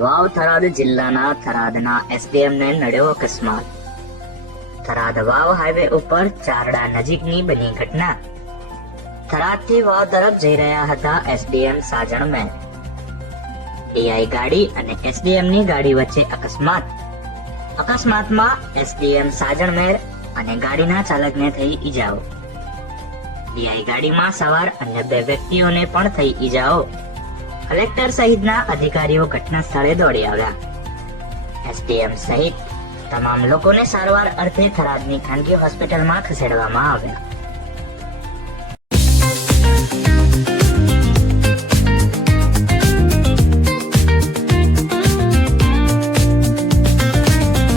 વાવ થરાદ જિલ્લાના થરાદના એસડીએમને નડ્યો અકસ્માત. થરાદ વાવ હાઈવે ઉપર ચારડા નજીકની બની ઘટના. થરાદથી વાવ તરફ જઈ રહ્યા હતા એસડીએમ સાજણ મેર. ડીઆઈ ગાડી અને એસડીએમની ગાડી વચ્ચે અકસ્માત. અકસ્માતમાં એસડીએમ સાજણ મેર અને ગાડીના ચાલકને થઈ ઈજાઓ. ડીઆઈ ગાડીમાં સવાર અન્ય 2 વ્યક્તિઓને પણ થઈ ઈજાઓ. કલેક્ટર સહિતના અધિકારીઓ ઘટના સ્થળે દોડી આવ્યા. એસડીએમ સહિત તમામ લોકોને સારવાર અર્થે થરાદની ખાનગી હોસ્પિટલમાં ખસેડવામાં આવ્યા.